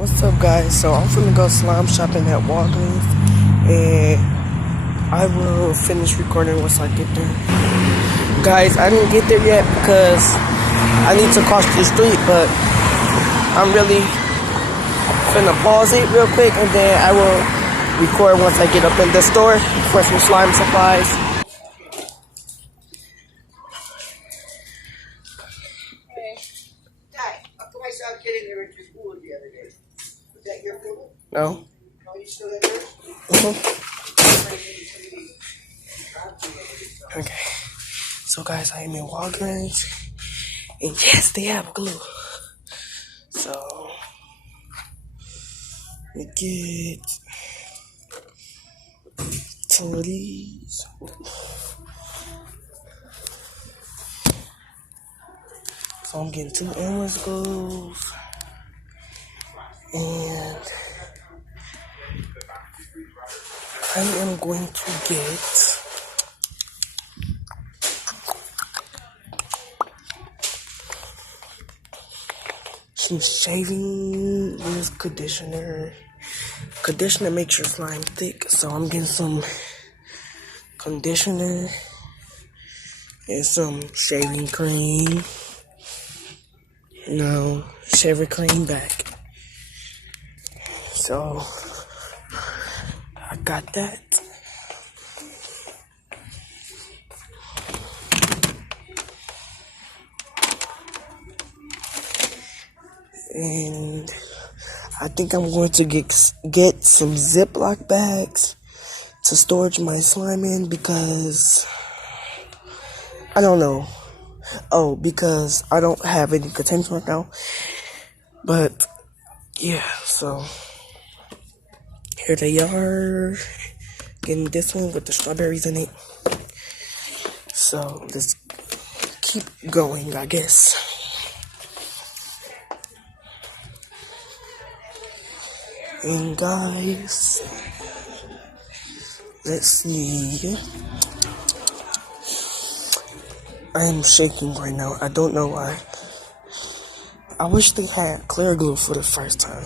What's up, guys? So I'm finna go slime shopping at Walgreens, and I will finish recording once I get there. Guys, I didn't get there yet because I need to cross the street, but I'm really finna pause it real quick, and then I will record once I get up in the store for some slime supplies. I saw a kid in there with your pool the other day. Was that your pool? No? Oh, you still in there? Okay. So, guys, I am in Walgreens, and yes, they have glue. So, let me get some of these. So I'm getting 2 endless glues, and I am going to get some shaving with conditioner. Conditioner makes your slime thick, so I'm getting some conditioner and some shaving cream. No, shaving cream back. So I got that. And I think I'm going to get some Ziploc bags to storage my slime in because I don't know. Oh, because I don't have any containers right now. But yeah, so here they are. Getting this one with the strawberries in it. So let's keep going, I guess. And guys, let's see. I am shaking right now. I don't know why. I wish they had clear glue for the first time.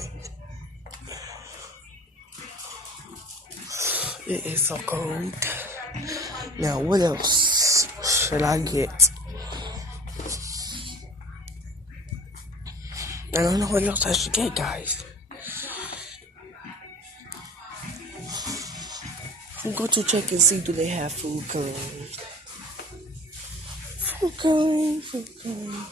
It is so cold. Now, what else should I get? I don't know what else I should get, guys. I'm going to check and see do they have food coloring. Food coloring, food coloring.